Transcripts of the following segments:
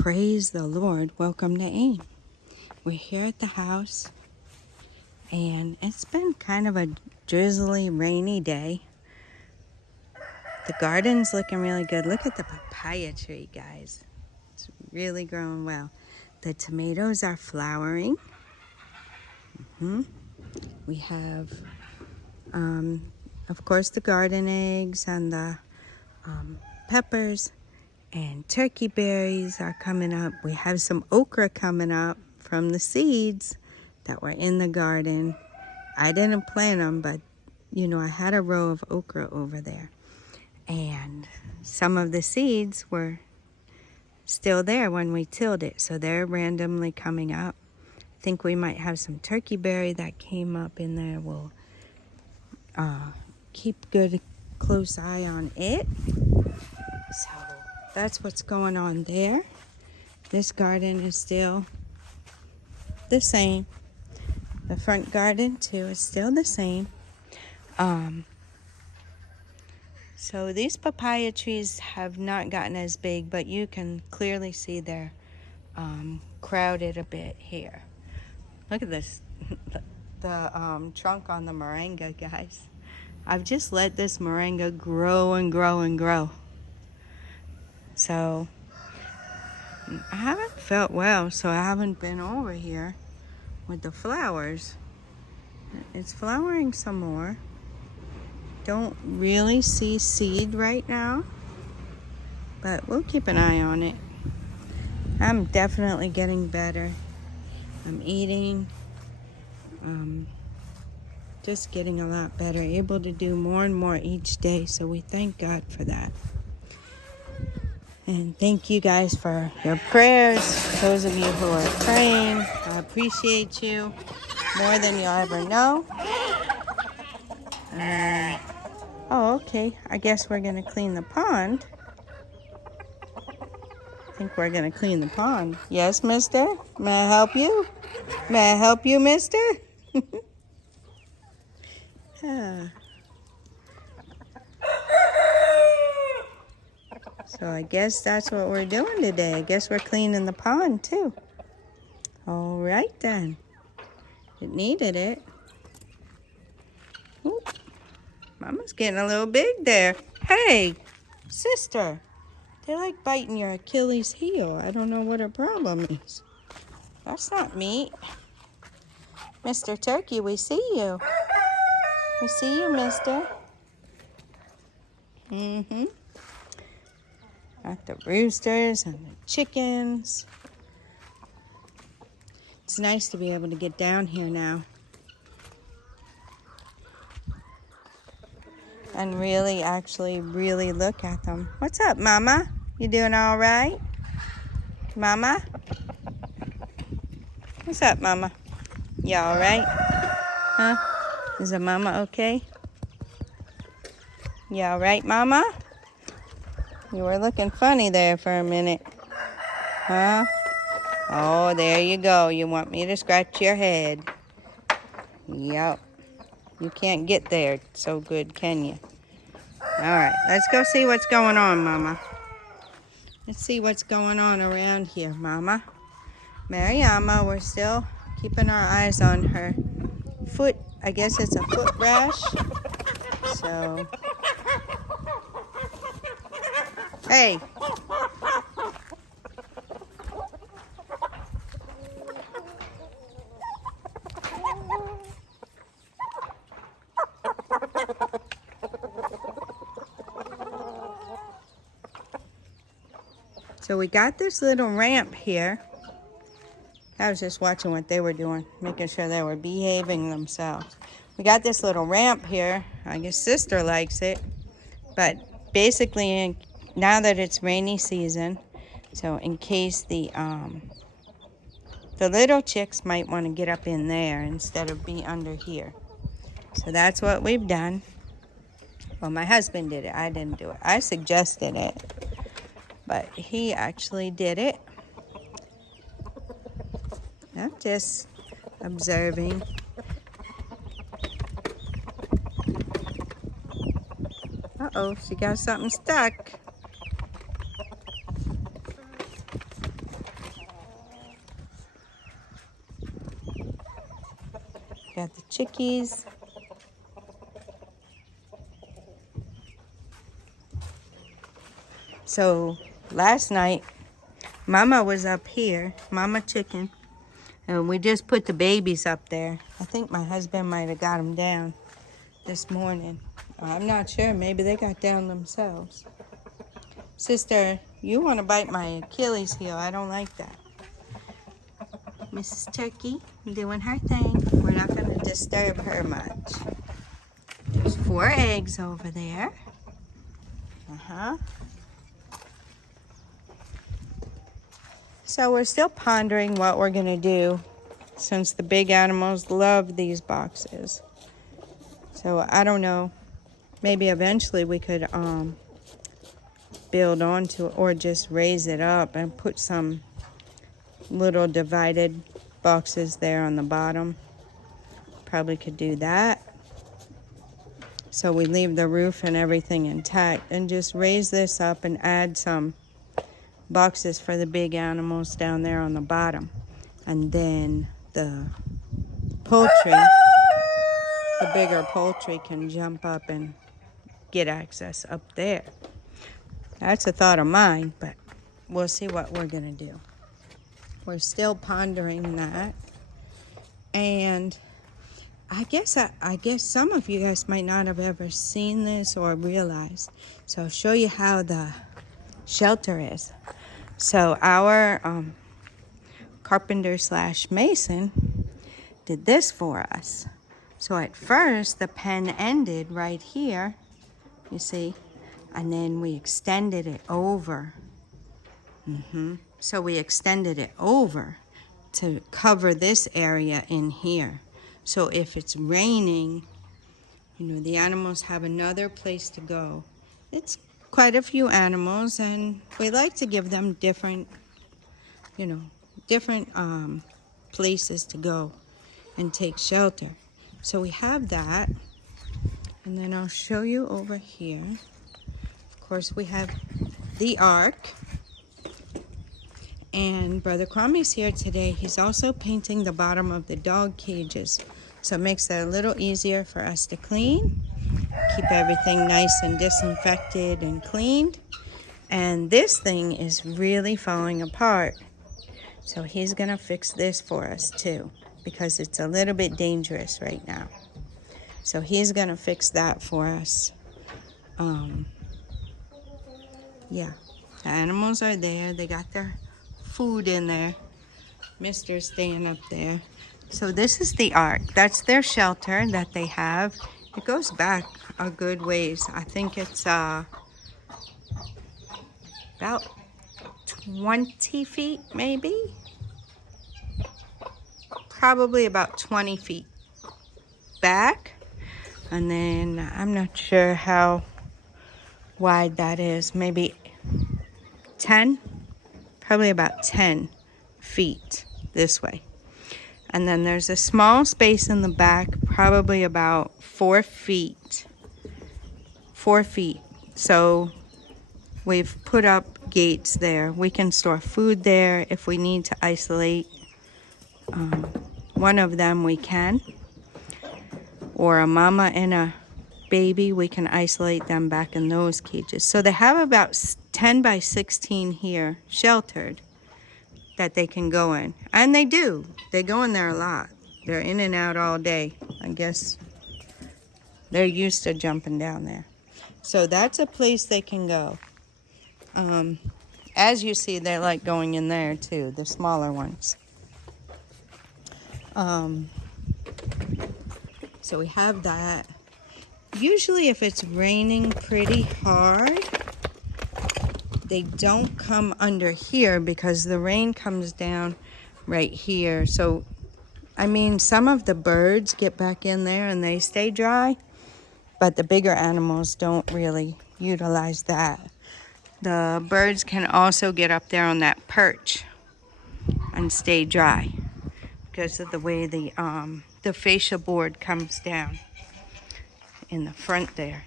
Praise the Lord. Welcome to AIM. We're here at the house, and it's been kind of a drizzly, rainy day. The garden's looking really good. Look at the papaya tree, guys. It's really growing well. The tomatoes are flowering. We have, of course, the garden eggs and the peppers. And turkey berries are coming up. We have some okra coming up from the seeds that were in the garden. I didn't plant them, but I had a row of okra over there. And some of the seeds were still there when we tilled it, so they're randomly coming up. I think we might have some turkey berry that came up in there. We'll keep close eye on it. So that's what's going on there. This garden is still the same. The front garden too is still the same. So these papaya trees have not gotten as big, but you can clearly see they're crowded a bit here. Look at this, the trunk on the moringa, guys. I've just let this moringa grow and grow and grow. So I haven't felt well, so I haven't been over here with the flowers. It's flowering some more. Don't really see seed right now, but we'll keep an eye on it. I'm definitely getting better. I'm eating, just getting a lot better, able to do more and more each day, so we thank God for that. And thank you guys for your prayers. Those of you who are praying, I appreciate you more than you'll ever know. Oh, okay. I guess we're going to clean the pond. I think we're going to clean the pond. Yes, mister? May I help you? May I help you, mister? So I guess that's what we're doing today. I guess we're cleaning the pond too. All right then. It needed it. Ooh, Mama's getting a little big there. Hey, sister. They're like biting your Achilles heel. I don't know what her problem is. That's not meat. Mr. Turkey, we see you. We see you, mister. Got the roosters and the chickens. It's nice to be able to get down here now and really look at them. What's up, Mama? You doing all right? Mama? What's up, Mama? You all right? Huh? Is the Mama okay? You all right, Mama? You were looking funny there for a minute. Huh? Oh, there you go. You want me to scratch your head. Yep. You can't get there so good, can you? All right, let's go see what's going on, Mama. Let's see what's going on around here, Mama. Mariama, we're still keeping our eyes on her foot. I guess it's a foot rash. So, hey. So we got this little ramp here. I was just watching what they were doing, making sure they were behaving themselves. We got this little ramp here. I guess sister likes it. But basically, now that it's rainy season, so in case the little chicks might want to get up in there instead of be under here. So that's what we've done. Well, my husband did it. I didn't do it. I suggested it. But he actually did it. I'm just observing. Uh-oh, she got something stuck. got the chickies. So last night, Mama was up here, Mama Chicken, and we just put the babies up there. I think my husband might have got them down this morning. I'm not sure. Maybe they got down themselves. Sister, you want to bite my Achilles heel. I don't like that. Mrs. Turkey doing her thing. We're not going to disturb her much. There's 4 eggs over there. So we're still pondering what we're going to do since the big animals love these boxes. So I don't know. Maybe eventually we could build onto it or just raise it up and put some little divided boxes there on the bottom. Probably could do that. So we leave the roof and everything intact and just raise this up and add some boxes for the big animals down there on the bottom. And then the poultry, the bigger poultry can jump up and get access up there. That's a thought of mine, but we'll see what we're gonna do. We're still pondering that. And I guess some of you guys might not have ever seen this or realized. So I'll show you how the shelter is. So our carpenter / mason did this for us. So at first the pen ended right here, you see, and then we extended it over. So we extended it over to cover this area in here. So if it's raining, you know, the animals have another place to go. It's quite a few animals, and we like to give them different, you know, different places to go and take shelter. So we have that, and then I'll show you over here. Of course, we have the ark. And Brother Kwame's here today. He's also painting the bottom of the dog cages. So it makes it a little easier for us to clean. Keep everything nice and disinfected and cleaned. And this thing is really falling apart. So he's gonna fix this for us too, because it's a little bit dangerous right now. So he's gonna fix that for us. Yeah, the animals are there. They got their food in there. Mister's staying up there. So this is the ark. That's their shelter that they have. It goes back a good ways. I think it's about 20 feet maybe. Probably about 20 feet back. And then I'm not sure how wide that is. Maybe 10? Probably about 10 feet this way. And then there's a small space in the back, probably about 4 feet. 4 feet. So we've put up gates there. We can store food there if we need to isolate one of them, we can. Or a mama and a baby, we can isolate them back in those cages. So they have about 10 by 16 here sheltered that they can go in. And they do. They go in there a lot. They're in and out all day. I guess they're used to jumping down there. So that's a place they can go. As you see, they like going in there too, the smaller ones. So we have that. Usually if it's raining pretty hard, they don't come under here because the rain comes down right here. So, I mean, some of the birds get back in there and they stay dry, but the bigger animals don't really utilize that. The birds can also get up there on that perch and stay dry because of the way the fascia board comes down in the front there.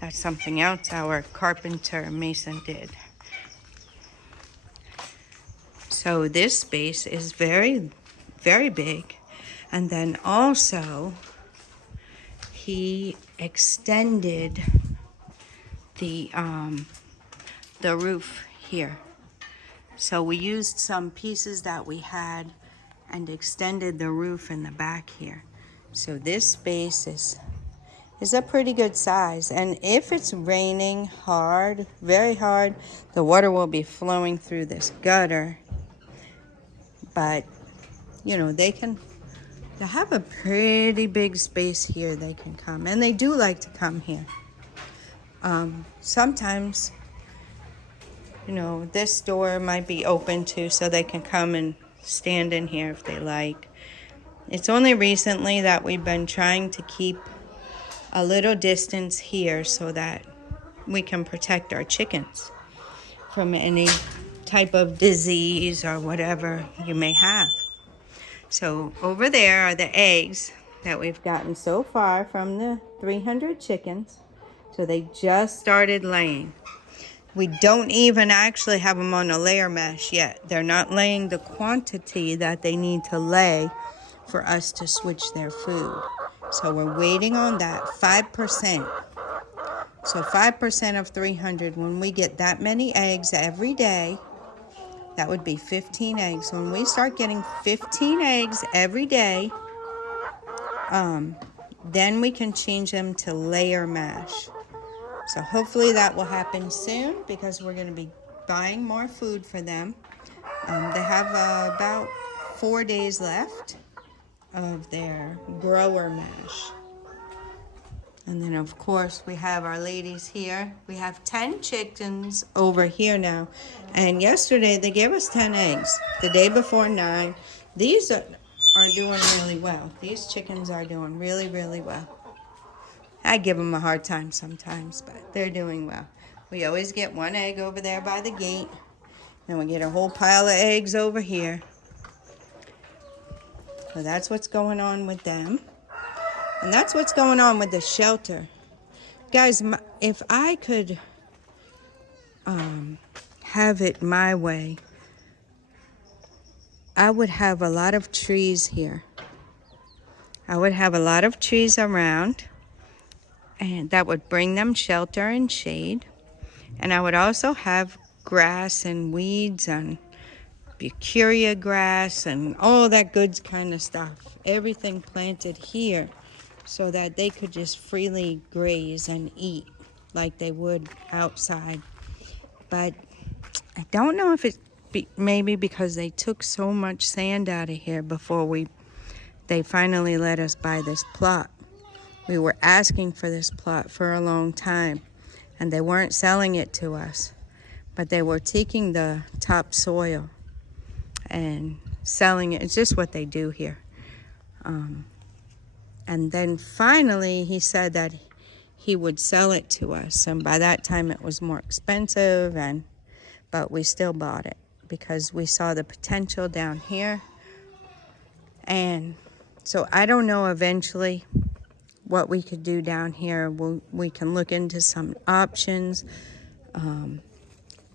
That's something else our carpenter mason did. So this space is very, very big. And then also, he extended the roof here. So we used some pieces that we had and extended the roof in the back here. So this space is a pretty good size. And if it's raining hard, very hard, the water will be flowing through this gutter. But, you know, they have a pretty big space here they can come. And they do like to come here. Sometimes, you know, this door might be open too, so they can come and stand in here if they like. It's only recently that we've been trying to keep a little distance here so that we can protect our chickens from any type of disease or whatever you may have. So over there are the eggs that we've gotten so far from the 300 chickens. So they just started laying. We don't even actually have them on a layer mesh yet. They're not laying the quantity that they need to lay for us to switch their food. So we're waiting on that 5%. So 5% of 300, when we get that many eggs every day, that would be 15 eggs. When we start getting 15 eggs every day, then we can change them to layer mash. So hopefully that will happen soon because we're going to be buying more food for them. They have about 4 days left of their grower mash. And then, of course, we have our ladies here. We have 10 chickens over here now. And yesterday, they gave us 10 eggs. The day before, 9. These are doing really well. These chickens are doing really, really well. I give them a hard time sometimes, but they're doing well. We always get 1 egg over there by the gate. Then we get a whole pile of eggs over here. So that's what's going on with them. And that's what's going on with the shelter. Guys, if I could have it my way, I would have a lot of trees here. I would have a lot of trees around, and that would bring them shelter and shade. And I would also have grass and weeds and buccuria grass and all that good kind of stuff. Everything planted here so that they could just freely graze and eat like they would outside. But I don't know if it's maybe because they took so much sand out of here before they finally let us buy this plot. We were asking for this plot for a long time, and they weren't selling it to us, but they were taking the topsoil and selling it. It's just what they do here. And then finally he said that he would sell it to us, and by that time it was more expensive, but we still bought it because we saw the potential down here. And so I don't know eventually what we could do down here. We can look into some options.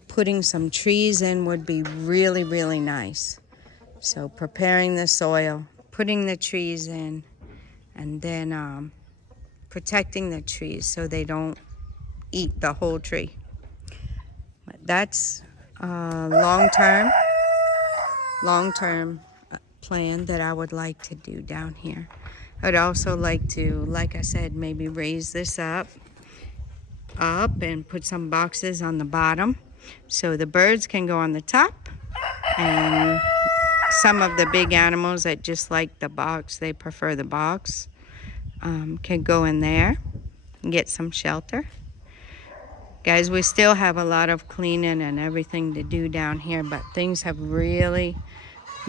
Putting some trees in would be really, really nice. So preparing the soil, putting the trees in, and then protecting the trees so they don't eat the whole tree. But that's a long-term plan that I would like to do down here. I would also like to, like I said, maybe raise this up and put some boxes on the bottom so the birds can go on the top, and some of the big animals that just like the box, they prefer the box, can go in there and get some shelter. Guys, we still have a lot of cleaning and everything to do down here, but things have really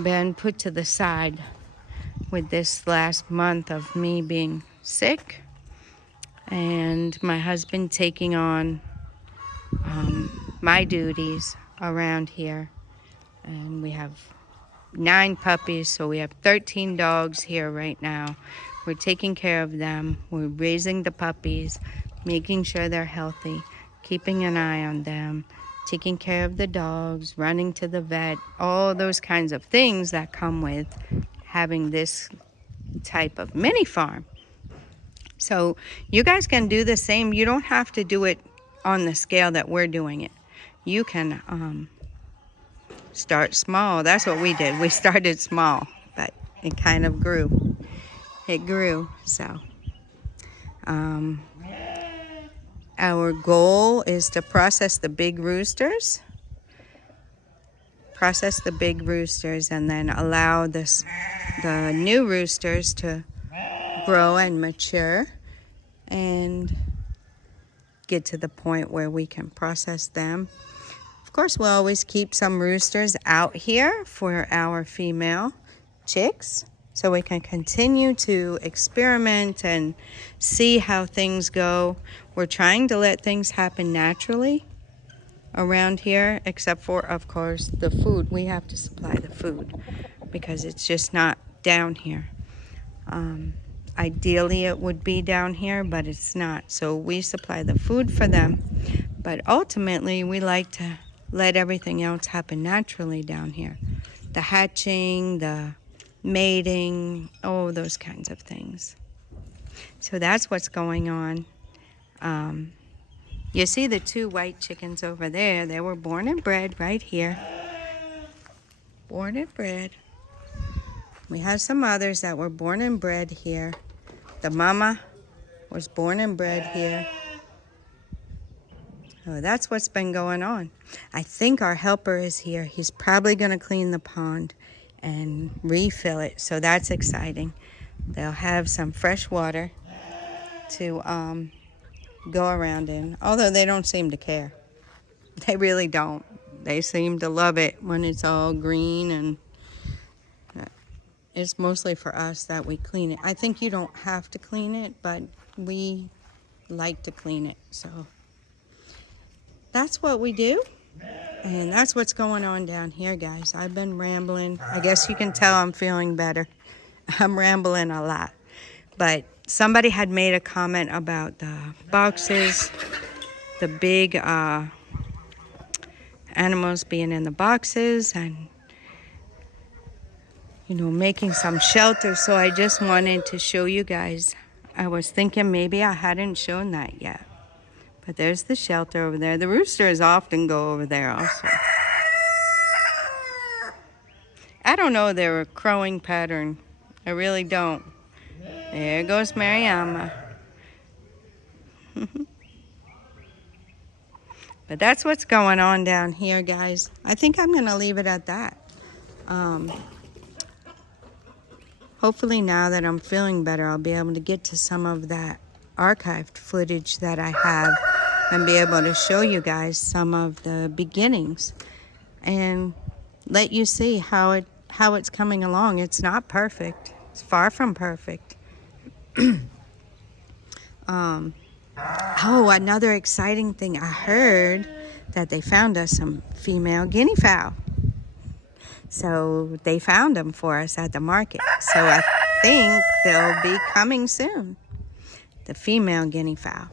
been put to the side with this last month of me being sick and my husband taking on my duties around here. And we have 9 puppies, so we have 13 dogs here right now. We're taking care of them. We're raising the puppies, making sure they're healthy, keeping an eye on them, taking care of the dogs, running to the vet, all those kinds of things that come with having this type of mini farm. So you guys can do the same. You don't have to do it on the scale that we're doing it. You can start small. That's what we did. We started small, but it kind of grew. It grew. So our goal is to process the big roosters. And then allow the new roosters to grow and mature and get to the point where we can process them. Of course, we'll always keep some roosters out here for our female chicks so we can continue to experiment and see how things go. We're trying to let things happen naturally around here, except for, of course, the food. We have to supply the food because it's just not down here. Ideally, it would be down here, but it's not. So we supply the food for them. But ultimately, we like to let everything else happen naturally down here. The hatching, the mating, oh, those kinds of things. So that's what's going on. You see the two white chickens over there. They were born and bred right here. Born and bred. We have some others that were born and bred here. The mama was born and bred here. Oh, that's what's been going on. I think our helper is here. He's probably going to clean the pond and refill it. So that's exciting. They'll have some fresh water to go around in. Although they don't seem to care. They really don't. They seem to love it when it's all green, and it's mostly for us that we clean it. I think you don't have to clean it, but we like to clean it. So that's what we do. And that's what's going on down here, guys. I've been rambling. I guess you can tell I'm feeling better. I'm rambling a lot. But somebody had made a comment about the boxes, the big animals being in the boxes, and making some shelter. So I just wanted to show you guys. I was thinking maybe I hadn't shown that yet. But there's the shelter over there. The roosters often go over there also. I don't know their crowing pattern. I really don't. There goes Mariama. But that's what's going on down here, guys. I think I'm going to leave it at that. Hopefully now that I'm feeling better, I'll be able to get to some of that archived footage that I have and be able to show you guys some of the beginnings and let you see how it's coming along. It's not perfect. It's far from perfect. Oh, another exciting thing. I heard that they found us some female guinea fowl. So they found them for us at the market. So I think they'll be coming soon. The female guinea fowl.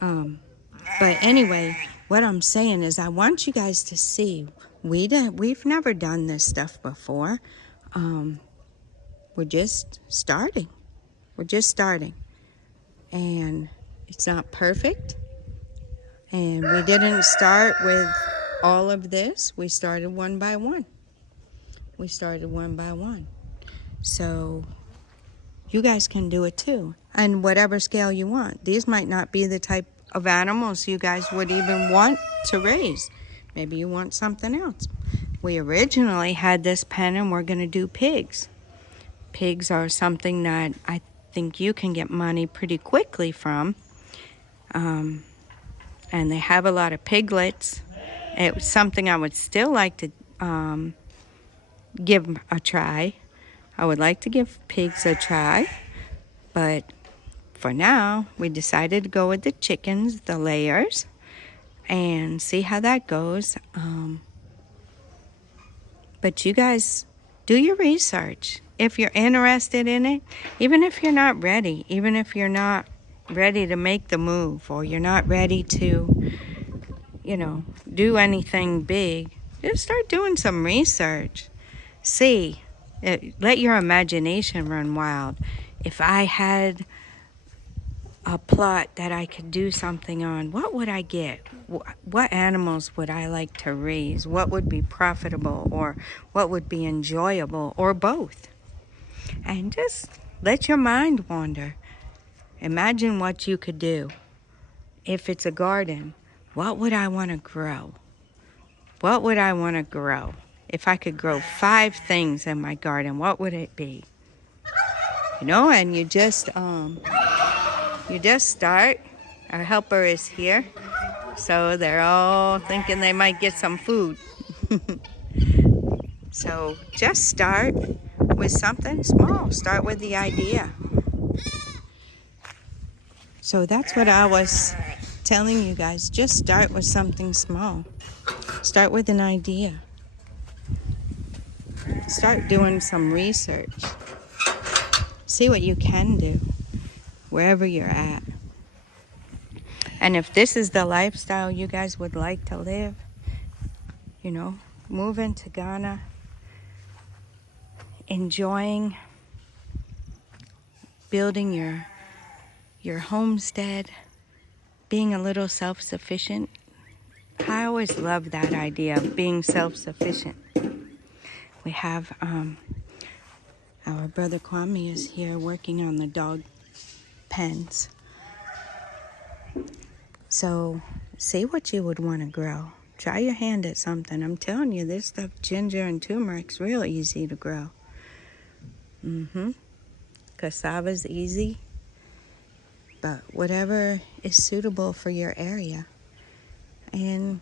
But anyway, what I'm saying is I want you guys to see. We've never done this stuff before. We're just starting. And it's not perfect. And we didn't start with all of this. We started one by one. So you guys can do it too. And whatever scale you want. These might not be the type of animals you guys would even want to raise. Maybe you want something else. We originally had this pen and we're going to do pigs. Pigs are something that I think you can get money pretty quickly from. And they have a lot of piglets. It's something I would still like to give a try. I would like to give pigs a try. But for now, we decided to go with the chickens, the layers, and see how that goes. But you guys, do your research. If you're interested in it, even if you're not ready, to make the move, or you're not ready to, do anything big, just start doing some research. See, Let your imagination run wild. If I had a plot that I could do something on, what would I get? What animals would I like to raise? What would be profitable, or what would be enjoyable, or both? And just let your mind wander. Imagine what you could do. If it's a garden, what would I want to grow? What would I want to grow? If I could grow 5 things in my garden, what would it be? You know, and you just start. Our helper is here, so they're all thinking they might get some food. So just start with something small. Start with the idea. So that's what I was telling you guys. Just start with something small. Start with an idea. Start doing some research. See what you can do wherever you're at. And if this is the lifestyle you guys would like to live, you know, move into Ghana, enjoying building your homestead, being a little self-sufficient. I always love that idea of being self-sufficient. We have our brother Kwame is here working on the dog pens. So see what you would want to grow. Try your hand at something. I'm telling you, this stuff, ginger and turmeric's real easy to grow. Cassava's easy. But whatever is suitable for your area. And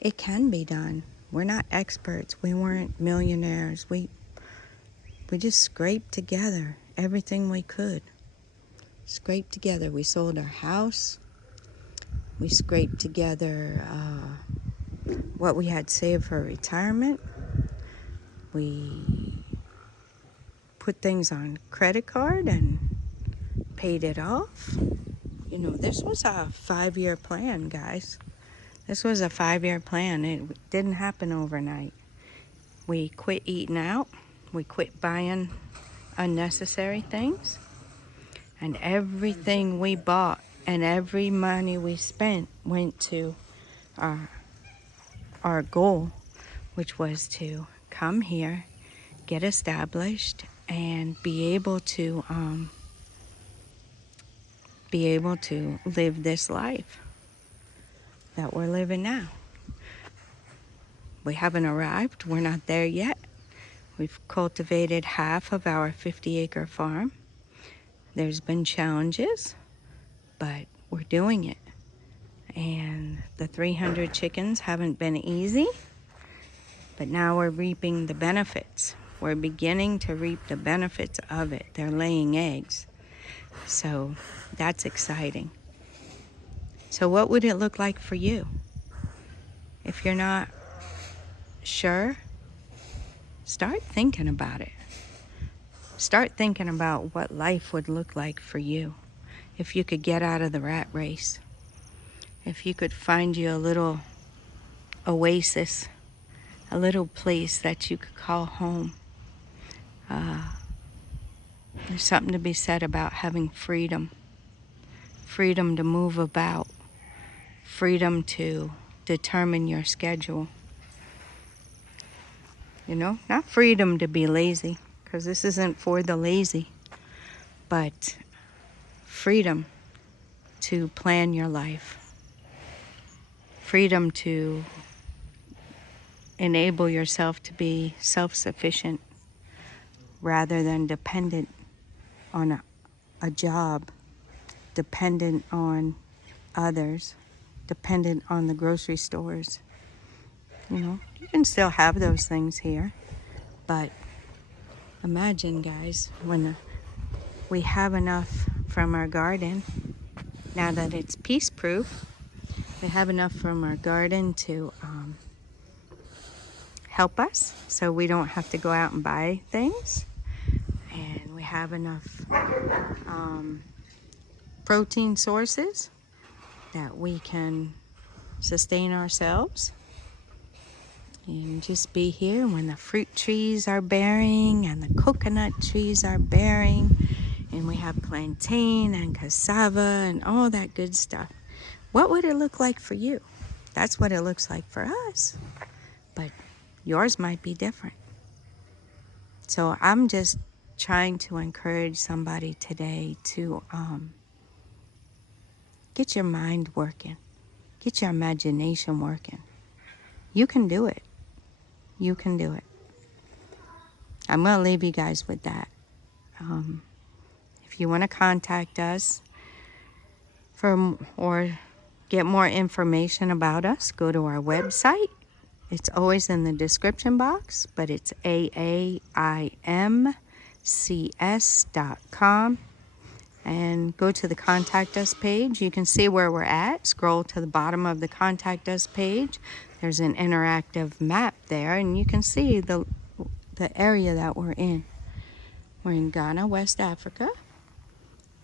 it can be done. We're not experts. We weren't millionaires. We just scraped together everything we could. Scraped together. We sold our house. We scraped together what we had saved for retirement. We put things on credit card and paid it off. You know, this was a 5-year plan, guys. This was a 5-year plan. It didn't happen overnight. We quit eating out. We quit buying unnecessary things. And everything we bought and every money we spent went to our goal, which was to come here, get established, and be able to live this life that we're living now. We haven't arrived. We're not there yet. We've cultivated half of our 50-acre farm. There's been challenges, but we're doing it. And the 300 chickens haven't been easy, but now we're reaping the benefits. We're beginning to reap the benefits of it. They're laying eggs. So that's exciting. So what would it look like for you? If you're not sure, start thinking about it. Start thinking about what life would look like for you if you could get out of the rat race. If you could find you a little oasis, a little place that you could call home. There's something to be said about having freedom. Freedom to move about. Freedom to determine your schedule. You know, not freedom to be lazy, because this isn't for the lazy, but freedom to plan your life. Freedom to enable yourself to be self-sufficient rather than dependent on a job, dependent on others, dependent on the grocery stores. You know, you can still have those things here, but imagine, guys, when we have enough from our garden, now that it's peace-proof, we have enough from our garden to help us, so we don't have to go out and buy things, and we have enough protein sources that we can sustain ourselves. And just be here when the fruit trees are bearing and the coconut trees are bearing. And we have plantain and cassava and all that good stuff. What would it look like for you? That's what it looks like for us. But yours might be different. So I'm just trying to encourage somebody today to get your mind working. Get your imagination working. You can do it. You can do it. I'm going to leave you guys with that. If you want to contact us or get more information about us, go to our website. It's always in the description box, but it's aimcs.com. And go to the Contact Us page. You can see where we're at. Scroll to the bottom of the Contact Us page. There's an interactive map there, and you can see the area that we're in. We're in Ghana, West Africa.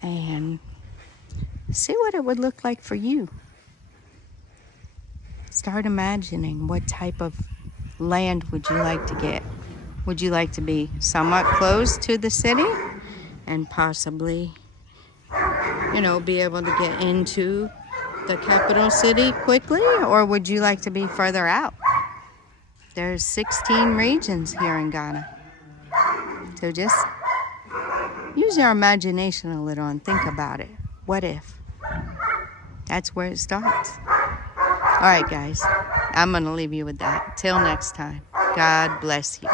And see what it would look like for you. Start imagining what type of land would you like to get. Would you like to be somewhat close to the city and possibly, be able to get into the capital city quickly? Or would you like to be further out? There's 16 regions here in Ghana. So just use your imagination a little and think about it. What if? That's where it starts. All right, guys. I'm going to leave you with that. Till next time. God bless you.